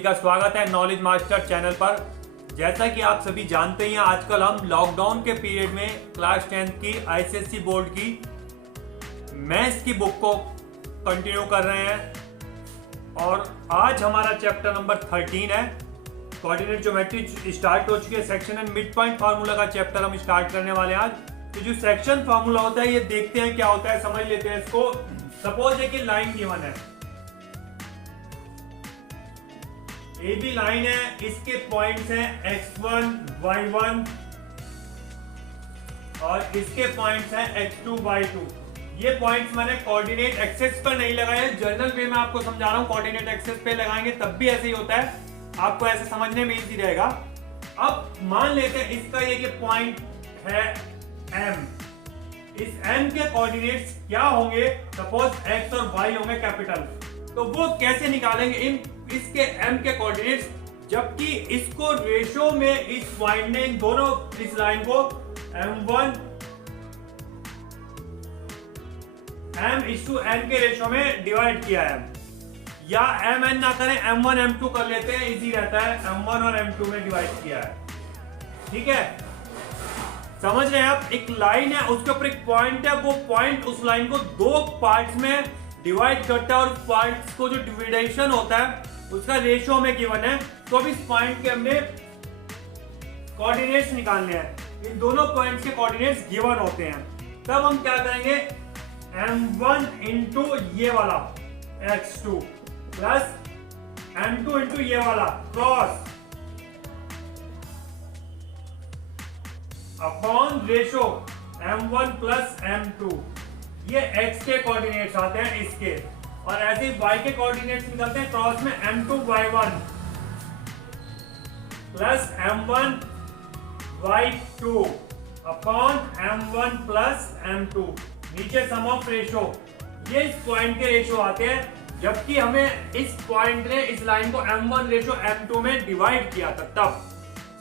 सभी का स्वागत है नॉलेज मास्टर चैनल पर। जैसा कि आप सभी जानते हैं, आजकल हम लॉकडाउन के पीरियड में क्लास 10th की आईसीएसई बोर्ड की मैथ्स की बुक को कंटिन्यू कर रहे हैं और आज हमारा चैप्टर नंबर 13 है। कोऑर्डिनेट ज्योमेट्री स्टार्ट हो चुकी है। Section and mid point formula का चैप्टर हम स्टार्ट करने वाले हैं आज। तो जो सेक्शन फार्मूला होता है ये देखते हैं क्या होता है, समझ लेते हैं इसको। सपोज है कि लाइन गिवन है, ए बी लाइन है, इसके पॉइंट्स हैं x1, y1 और इसके पॉइंट्स हैं x2, y2। ये पॉइंट्स मैंने कोऑर्डिनेट एक्सेस पर नहीं लगाए हैं, जनरल वे में आपको समझा रहा हूं। कोऑर्डिनेट एक्सेस पे लगाएंगे तब भी ऐसे ही होता है, आपको ऐसे समझने में इजी रहेगा। अब मान लेते हैं इसका ये पॉइंट है m, इस m के कोऑर्डिनेट्स क्या होंगे, सपोज x और y होंगे कैपिटल, तो वो कैसे निकालेंगे इसके m के कोऑर्डिनेट्स, जबकि इसको रेशो में इस पॉइंट ने इन दोनों इस लाइन को m1 m/n के रेशो में डिवाइड किया है, या mn ना करें m1 m2 कर लेते हैं, इजी रहता है। m1 और m2 में डिवाइड किया है, ठीक है। समझ रहे हैं आप, एक लाइन है उसके ऊपर एक पॉइंट है, वो पॉइंट उस लाइन को दो पार्ट्स में डिवाइड करता है और उस पार्ट्स को जो डिविडेशन होता है उसका रेशियो में गिवन है। तो अब इस पॉइंट के हमने कोऑर्डिनेट्स निकालने हैं, इन दोनों पॉइंट्स के कोऑर्डिनेट्स गिवन होते हैं। तब हम क्या करेंगे, m1 इंटू ये वाला x2 प्लस m2 इंटू ये वाला cross upon ratio m1 plus m2। ये x के कोऑर्डिनेट्स आते हैं इसके, और ऐसे ही y के कोऑर्डिनेट्स निकलते हैं क्रॉस में m2 y1 plus m1 y2 upon m1 plus m2। नीचे सम ऑफ रेशो, ये इस पॉइंट के रेशो आते हैं, जबकि हमें इस पॉइंट ने इस लाइन को m1 रेशो m2 में डिवाइड किया था। तब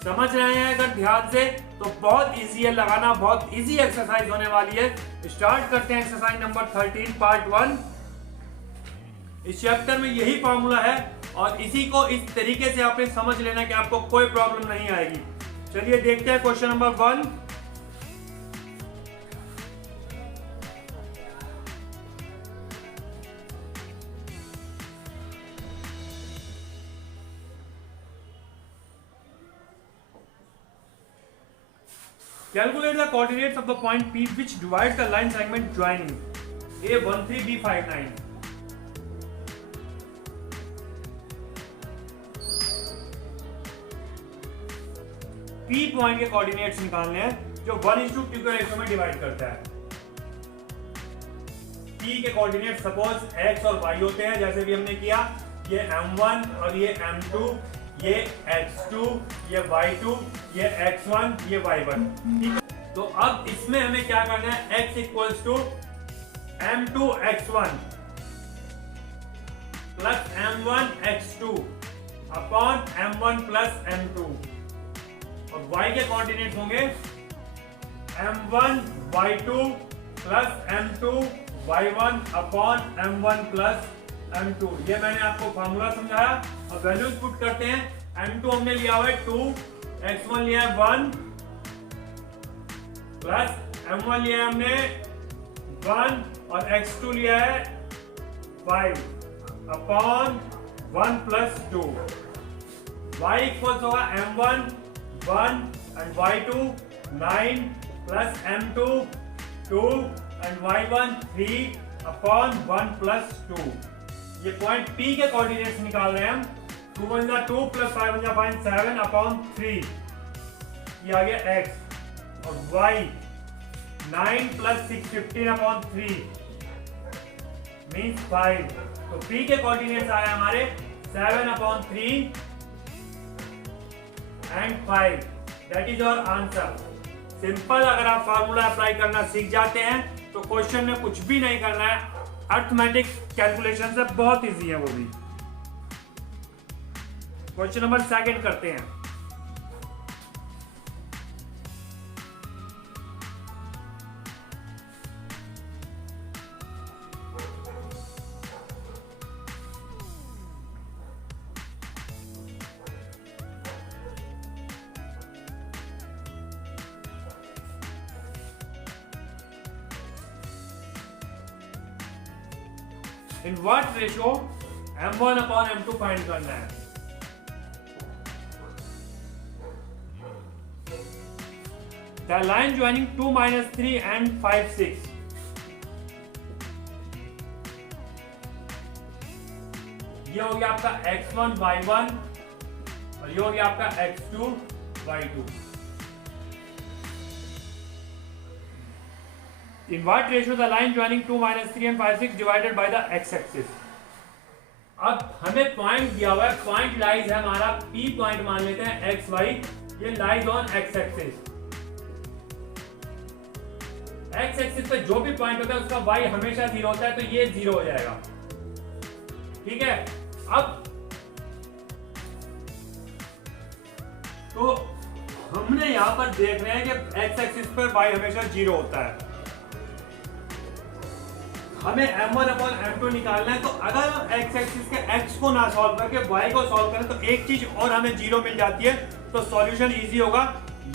समझ रहे हैं अगर ध्यान से, तो बहुत इजी है लगाना, बहुत इजी एक्सरसाइज होने वाली है। स्टार्ट करते हैं एक्सरसाइज नंबर 13 पार्ट 1। इस चैप्टर में यही फॉर्मूला है और इसी को इस तरीके से आपने समझ लेना कि आपको कोई प्रॉब्लम नहीं आएगी। चलिए देखते हैं question number 1। Calculate the coordinates of the point P which divides the line segment joining A13 B59। P point के कोऑर्डिनेट्स निकालने हैं जो 1:2 के रेशो में डिवाइड करता है। P के कोऑर्डिनेट सपोज x और y होते हैं, जैसे भी हमने किया, ये m1 और ये m2, ये x2, ये y2, ये x1, ये y1, ठीक है। तो अब इसमें हमें क्या करना है, x equals to m2 x1 plus m1 x2 upon m1 plus m2, और y के कोऑर्डिनेट्स होंगे m1 y2 plus m2 y1 upon m1 plus m2। ये मैंने आपको फार्मूला समझाया। अब वैल्यूज पुट करते हैं। m2 हमने लिया हुआ है 2, x1 लिया है 1 प्लस m1 लिया है हमने 1 और x2 लिया है 5 अपॉन 1 प्लस 2। y इक्वल्स होगा m1 1 and y2 9 plus m2 2 and y1 3 upon 1 plus 2। ये पॉइंट P के कोऑर्डिनेट्स निकाल रहे हैं हम। 2 × 1 2 प्लस 5 × 5 7 अपॉन 3, ये आ गया x, और y 9 प्लस 6 15 अपॉन 3 मीन्स 5। तो P के कोऑर्डिनेट्स आए हमारे 7 upon 3 and 5। That is our answer. Simple, अगर आप फार्मूला अप्लाई करना सीख जाते हैं तो क्वेश्चन में कुछ भी नहीं करना है, अर्थमेटिक कैलकुलेशन से बहुत इजी है वो भी। क्वेश्चन नंबर 2 करते हैं। In what ratio m1 upon m2 find करना है। द लाइन ज्वाइनिंग 2 - 3 and 5 6, ये हो गया आपका x1 y1 और ये हो गया आपका x2 y2। In what ratio the line joining 2 - 3 and 5 6 divided by the x-axis? अब हमें पॉइंट दिया हुआ है, पॉइंट लाइज है हमारा P पॉइंट मान लेते हैं x y, ये लाइज ऑन x-axis। x-axis पे जो भी पॉइंट होता है उसका y हमेशा 0 होता है, तो ये 0 हो जाएगा। ठीक है, अब तो हमने यहां पर देख रहे हैं कि x-axis पर y हमेशा 0 होता है। हमें m1 अपॉन m2 निकालना है, तो अगर हम x एक्सिस के x को ना सॉल्व करके y को सॉल्व करें तो एक चीज और हमें 0 मिल जाती है, तो सॉल्यूशन इजी होगा।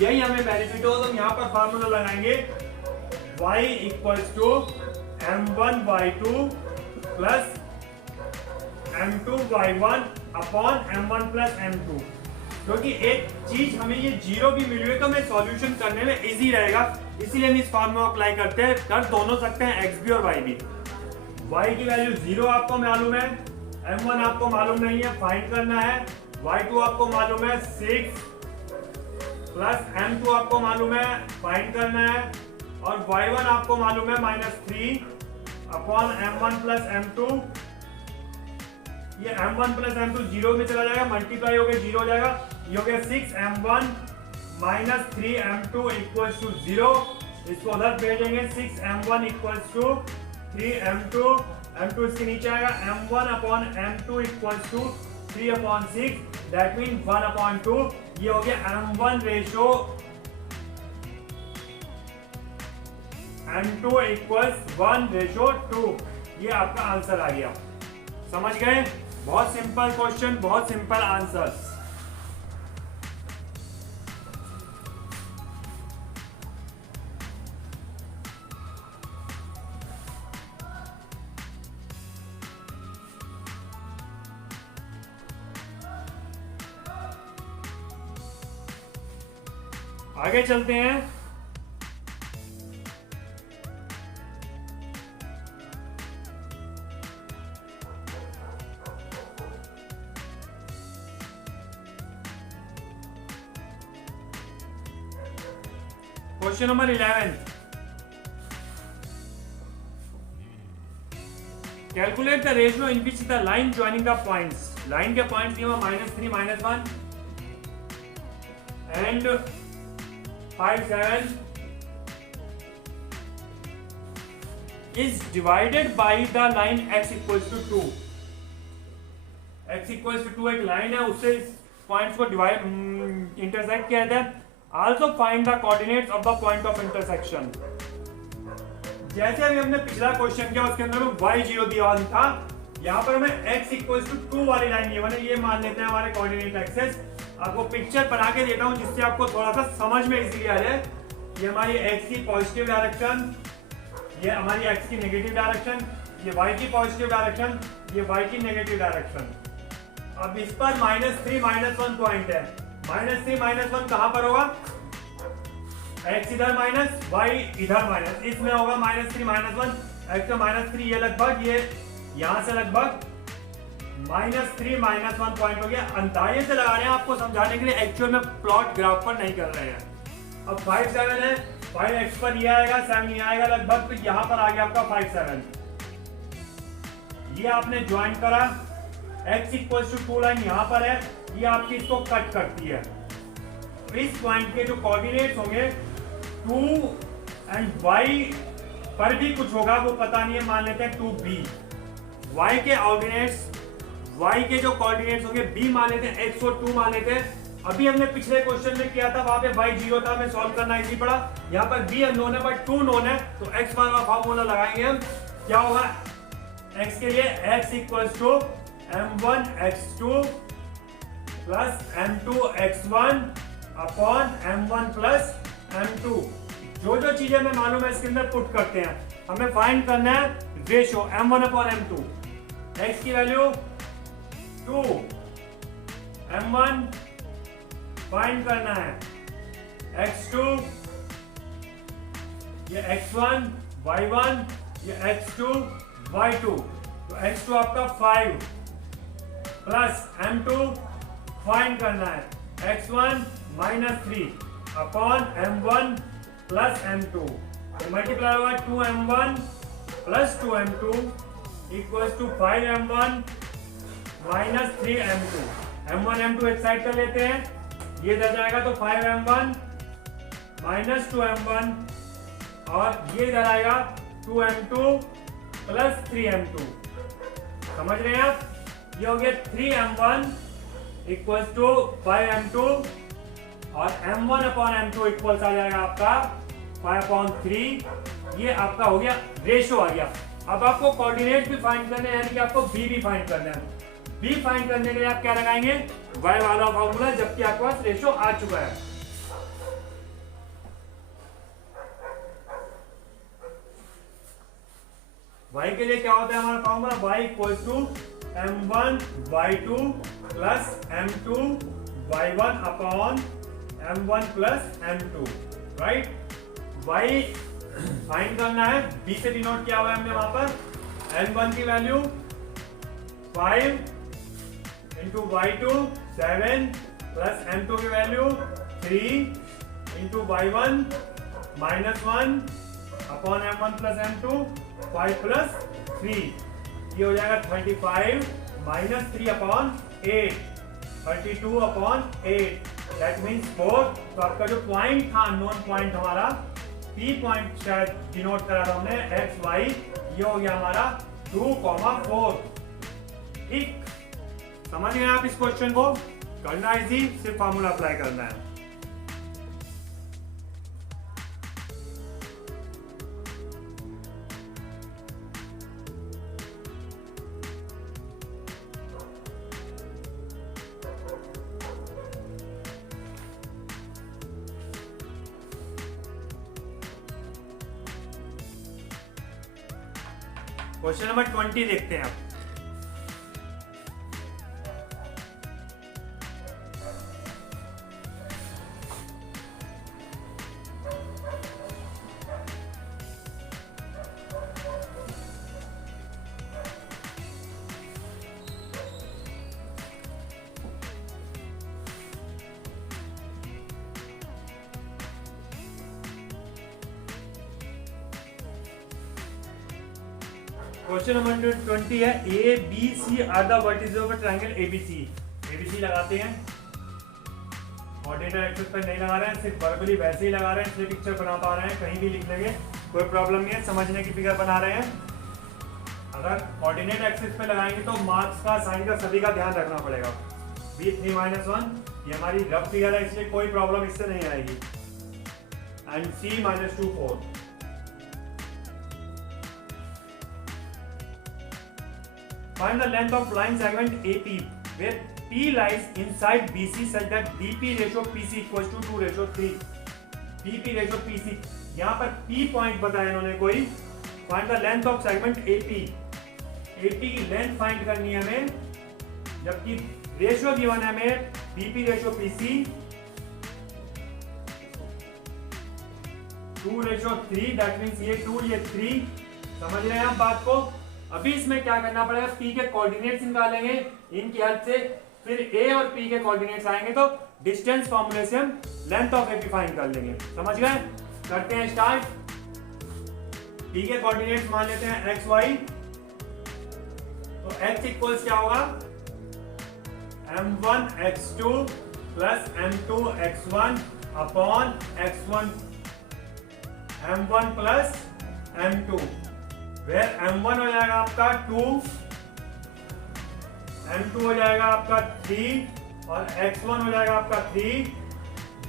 यही हमें बेनिफिट होगा। तो हम यहाँ पर फार्मूला लगाएंगे y equals to m1 y2 plus m2 y1 upon m1 plus m2, क्योंकि एक चीज हमें ये 0 भी मिली हुई तो हमें सॉल्यूशन करने में इजी रहेगा, इसीलिए हम इस फार्मूला अप्लाई करते हैं। कर दोनों सकते हैं, x भी और y भी। y की वैल्यू 0 आपको मालूम है, m1 आपको मालूम नहीं है, फाइंड करना है। y2 आपको मालूम है 6 प्लस m2 आपको मालूम है, फाइंड करना है। और y1 आपको मालूम है -3 अपॉन m1 प्लस m2। ये m1 प्लस m2 0 में चला जाएगा, मल्टीप्लाई होकर 0 हो जाएगा। ये हो गया 6m1 minus 3m2 equals to 0। इसको उधर भेजेंगे, 6m1 equals to 3m2, m2 इसके नीचे आएगा, m1 upon m2 equals to 3 upon 6, that mean 1 upon 2। ये हो गया m1 ratio m2 equals 1 ratio 2। ये आपका आंसर आ गया। समझ गए? बहुत सिंपल क्वेश्चन, बहुत सिंपल आंसर। आगे चलते हैं। Question number 11, calculate the ratio in which the line joining the points. Line के पॉइंट्स दिए हुए -3 -1 and 5 7 is divided by the line x equals to 2। x equals to 2 एक लाइन है, उससे इस पॉइंट्स को डिवाइड इंटरसेक्ट किया जाता है। Also find the coordinates of the point of intersection. जैसे अभी हमने पिछला क्वेश्चन किया उसके अंदर में y0 दिया हुआ था, यहाँ पर हमें x equals to 2 वाली लाइन ये मान लेते हैं हमारे कोऑर्डिनेट एक्सेस। आपको पिक्चर बना के देता हूं जिससे आपको थोड़ा सा समझ में इजीली आ जाए। ये हमारी x की पॉजिटिव डायरेक्शन, ये हमारी x की नेगेटिव डायरेक्शन, ये y की पॉजिटिव डायरेक्शन, ये y की नेगेटिव डायरेक्शन। अब इस पर -3 -1 पॉइंट है। -3 -1 कहां पर होगा? x इधर माइनस, y इधर माइनस, इसमें होगा -3 -1। x का -3 ये लगभग, ये यहां से लगभग -3 -1 पॉइंट हो गया। अंदाजे से लगा रहे हैं आपको समझाने के लिए, एक्चुअल में प्लॉट ग्राफ पर नहीं कर रहे हैं। अब 5 7 है, 5 x पर ये आएगा, 7 ये आएगा लगभग, तो यहां पर आ गया आपका 5 7। ये आपने ज्वाइन करा, x इक्वल्स टू 2 लाइन यहां पर है, ये आपकी इसको कट करती है। तो इस पॉइंट के जो कोऑर्डिनेट्स होंगे 2 एंड y पर भी कुछ होगा, वो पता नहीं है, मान लेते हैं 2b। y के ऑर्डिनेट्स, y के जो कोऑर्डिनेट्स होंगे b मान लेते हैं, x को 2 मान लेते हैं। अभी हमने पिछले क्वेश्चन में किया था, वहां पे y 0 था, हमें सॉल्व करना इजी पड़ा। यहाँ पर b अननोन है बट 2 नोन है, तो x वाला फॉर्मूला लगाएंगे हम। क्या होगा x के लिए? x equals to m1 x2 plus m2 x1 upon m1 plus m2। जो जो चीजें हमें मालूम है इसके अंदर पुट करते हैं। हमें फाइंड करना है ratio m1 upon m2। x की वैल्यू 2, m1 फाइंड करना है, x2 ये x1 y1 ये x2 y2, तो x2 आपका 5 प्लस m2 फाइंड करना है, x1 -3 upon m1 plus m2, तो मल्टीप्लाई होगा 2m1 plus 2m2 equals to 5m1 minus 3m2। m1 m2 एक साइड कर लेते हैं, ये इधर जाएगा तो 5m1 माइनस 2m1 और ये इधर आएगा 2m2 प्लस 3m2। समझ रहे हैं आप? ये हो गया 3m1 इक्वल्स टू 5m2 और m1 अपॉन m2 इक्वल्स आ जाएगा आपका 5/3। ये आपका हो गया रेशो आ गया। अब आपको कोऑर्डिनेट भी फाइंड करने हैं, यानी कि आपको b भी फाइंड करना है। b फाइंड करने के लिए आप क्या लगाएंगे? y वाला फॉर्मूला, जबकि आपके पास रेशो आ चुका है। y के लिए क्या होता है हमारा formula? y equals to m1 y2 plus m2 y1 upon m1 plus m2, right? y find करना है, b से डिनोट किया हुआ है हमने वहां पर। m1 की value 5 into y2 7 plus m2 की value 3 into y1 -1 upon m1 plus m2 5 plus 3, ये हो जाएगा 35 minus 3 upon 8, 32 upon 8, that means 4। तो आपका जो पॉइंट था, नॉन पॉइंट हमारा P पॉइंट शायद डिनोट करा था हमने x y, ये हो गया हमारा 2,4। ठीक, समझ गए आप इस क्वेश्चन को? करना इजी, सिर्फ फॉर्मूला अप्लाई करना है। क्वेश्चन नंबर 20 देखते हैं आप। क्वेश्चन नंबर 20 है, A B C are the vertices of a triangle ABC. ABC लगाते हैं, ऑर्डिनेटर एक्सिस पर नहीं लगा रहे हैं, सिर्फ वर्बली वैसे ही लगा रहे हैं, इसलिए पिक्चर बना पा रहे हैं, कहीं भी लिख लेंगे कोई प्रॉब्लम नहीं है, समझने की फिगर बना रहे हैं। अगर ऑर्डिनेट एक्सिस पे लगाएंगे तो मार्क्स का, साइन का, सभी का ध्यान रखना पड़ेगा। b3 -1 ये हमारी रफ फिगर है, इसलिए कोई प्रॉब्लम इससे नहीं आएगी। And c -2 4। Find the length of line segment AP where P lies inside BC such that BP ratio PC equals to 2:3। BP ratio PC, यहाँ पर P पॉइंट बताया इन्होंने कोई। Find the length of segment AP। AP की length find करनी है हमें, जबकि रेशियो गिवन है हमें BP ratio PC 2:3, that means ये 2 ये 3। समझ रहे हैं आप बात को? अभी इसमें क्या करना पड़ेगा? P के कोऑर्डिनेट्स निकालेंगे इनकी हेल्प से, फिर A और P के कोऑर्डिनेट्स आएंगे तो डिस्टेंस फॉर्मूले से हम लेंथ ऑफ AP फाइंड कर लेंगे। समझ गए? करते हैं स्टार्ट। P के कोऑर्डिनेट्स मान लेते हैं x y, तो x इक्वल्स क्या होगा? m1 x2 plus m2 x1 upon x1 m1 plus m2, where m1 हो जाएगा आपका 2, m2 हो जाएगा आपका 3 और x1 हो जाएगा आपका 3,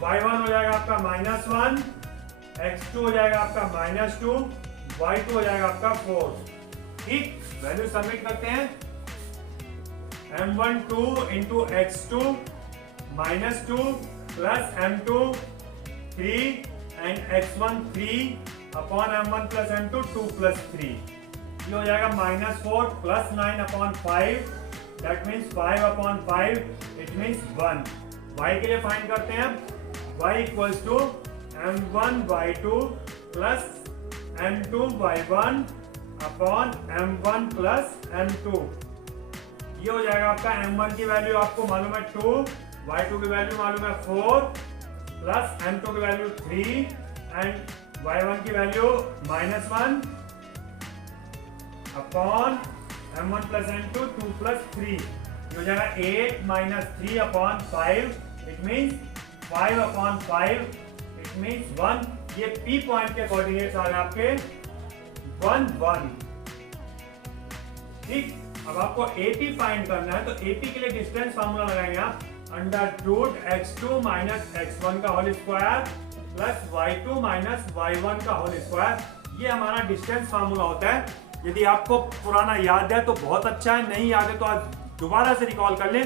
y1 हो जाएगा आपका -1, x2 हो जाएगा आपका -2, y2 हो जाएगा आपका 4। ठीक, वैल्यू सबमिट करते हैं। m1 2 into x2 -2 plus m2 3 and x1 3 upon m1 plus m2 2 plus 3। ये हो जाएगा -4 plus 9 upon 5, that means 5 upon 5, it means 1। y के लिए फाइंड करते हैं, y equals to m1y2 plus m2y1 upon m1 plus m2। ये हो जाएगा आपका m1 की वैल्यू आपको मालूम है 2, y2 की वैल्यू मालूम है 4 प्लस m2 की वैल्यू 3 एंड y1 की value -1 upon m1 plus m2 2 plus 3। ये हो जाएगा 8 minus 3 upon 5, it means 5 upon 5, it means 1। ये p पॉइंट के कोऑर्डिनेट्स आ रहे हैं आपके 1 1। ठीक, अब आपको AP फाइंड करना है, तो AP के लिए डिस्टेंस फार्मूला लगाएंगे आप, under root x2 minus x1 का whole square plus y2 minus y1 का होल स्क्वायर। ये हमारा डिस्टेंस फार्मूला होता है। यदि आपको पुराना याद है तो बहुत अच्छा है, नहीं याद है तो आज दोबारा से रिकॉल कर लें।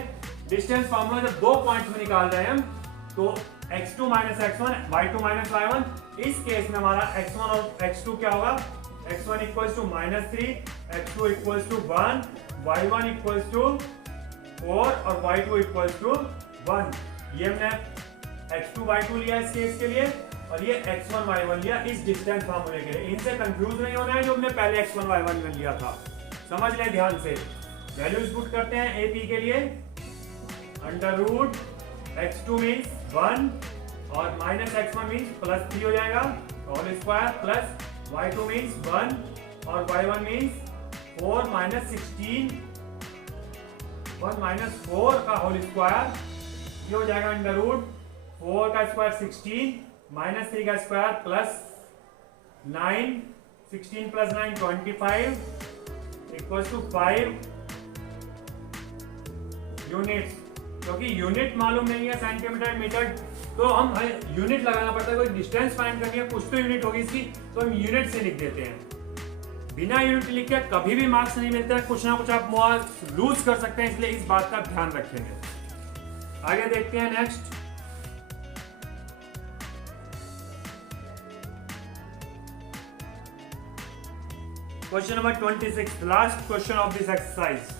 डिस्टेंस फार्मूला जब 2 पॉइंट्स में निकाल रहे हैं हम, तो x2 minus x1, y2 minus y1, इस केस में हमारा x1 और x2 क्या होगा, x1 equals to -3, x2 equals to 1, y1 equals to 4 और y2 इक्वल्स टू 1। ये हमने x2 y2 लिया इस केस के लिए, और ये x1 y1 लिया इस डिस्टेंस फार्मूले के लिए। इनसे कंफ्यूज नहीं होना है जो हमने पहले x1 y1 में लिया था। समझ लें ध्यान से। वैल्यूज पुट करते हैं AP के लिए, अंडर रूट x2 मीन्स 1 और माइनस x1 मीन्स प्लस 3 हो जाएगा whole square, plus y2 means 1 और y1 मीन्स 4 माइनस 16, 1 माइनस 4 का होल स्क्वायर। ये हो जाएगा अंडर रूट 4 का स्क्वायर 16 माइनस 3 का square plus 9, 16 plus 9 25 equals to 5 units. क्योंकि यूनिट मालूम नहीं है सेंटीमीटर मीटर, तो हम यूनिट लगाना पड़ता है। कोई डिस्टेंस फाइंड करनी है, कुछ तो यूनिट होगी इसकी, तो हम यूनिट से लिख देते हैं। बिना यूनिट लिख के कभी भी मार्क्स नहीं मिलता है, कुछ ना कुछ आप लूज कर सकते हैं, इसलिए इस बात का ध्यान रखेंगे। आगे देखते हैं next. Question number 26, last question of this exercise.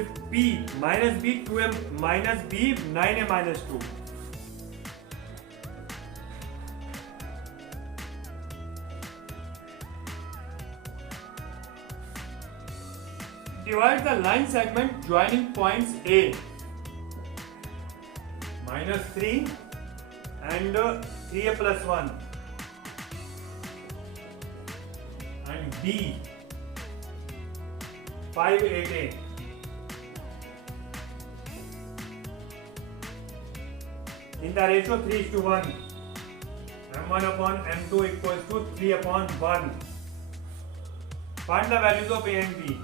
If b minus b 2m minus b 9a minus 2, divide the line segment joining points A -3 and 3a plus 1 and B 5 8a in the ratio 3:1, m1 upon m2 equals to 3 upon 1. Find the values of a and b.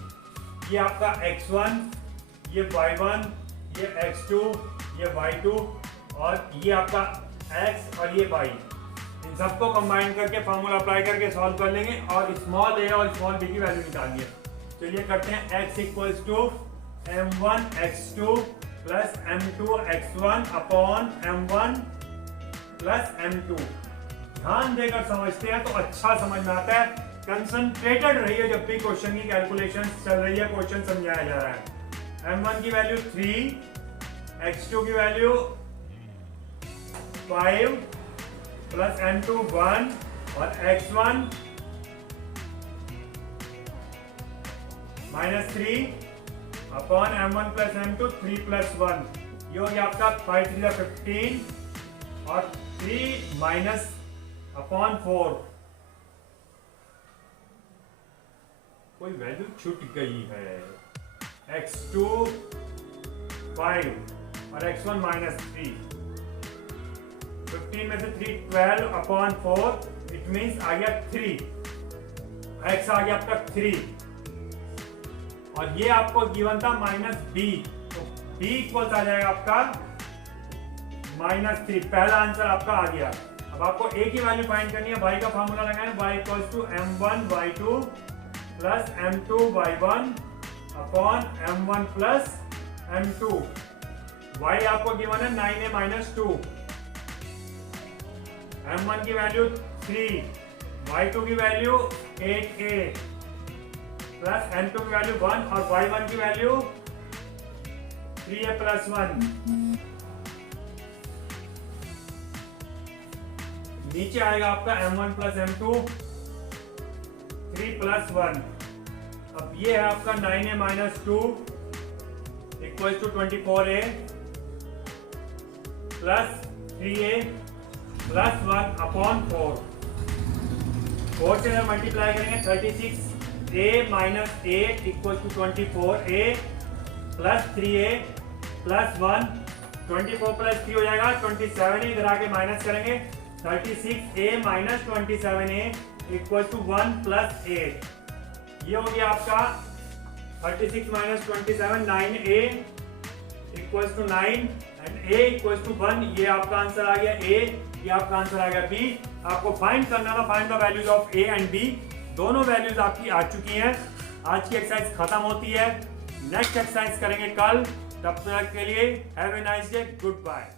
ये आपका x1, ये y1, ये x2, ये y2 और ये आपका x और ये y। इन सबको कंबाइन करके फॉर्मूला अप्लाई करके सॉल्व कर लेंगे और स्मॉल a और स्मॉल b की वैल्यू निकालनी है। चलिए करते हैं। x equals to m1 x2 plus m2 x1 upon m1 plus m2। ध्यान देकर समझते हैं तो अच्छा समझ में आता है। कंसंट्रेटेड रहिए जब भी क्वेश्चन की कैलकुलेशन चल रही है, क्वेश्चन समझाया जा रहा है। m1 की वैल्यू 3, x2 की वैल्यू 5 प्लस m2 1 और x1 -3 upon m1 plus m2 3 plus 1। ये हो गया आपका 5 3 15 और 3 माइनस अपॉन 4। कोई वैल्यू छूट गई है। x2 5 और x1 -3। 15 में से 3 12 अपॉन 4 इट मीन्स आ गया 3, x आ गया आपका 3, और ये आपको गिवन था -b, तो b इक्वल्स आ जाएगा आपका -3। पहला आंसर आपका आ गया। अब आपको a की वैल्यू फाइंड करनी है, y का फार्मूला लगाएं, y equals to m1 y2 plus m2 y1 upon m1 plus m2। y आपको गिवन है 9a -2, m1 की वैल्यू 3, y2 की वैल्यू 8a प्लस m2 की वैल्यू 1 और y1 की वैल्यू 3a प्लस 1। नीचे आएगा आपका m1 प्लस m2 3 प्लस 1। अब ये है आपका 9a -2 equal to 24a plus 3a plus 1 upon 4। 4 से अगर मल्टीप्लाई करेंगे 36a minus 8 equal to 24a plus 3a plus 1। 24 plus 3 हो जाएगा 27a, इधर आके माइनस करेंगे 36a minus 27a equal to 1 plus 8। ये हो गया आपका 36 minus 27 9a equal to 9 and a equal to 1। ये आपका आंसर आ गया a, ये आपका आंसर आ गया b। आपको फाइंड करना था, find the values of a and b। दोनों वैल्यूज आपकी आ चुकी हैं। आज की एक्सरसाइज खत्म होती है, नेक्स्ट एक्सरसाइज करेंगे कल। तब तक के लिए have a nice day, good bye.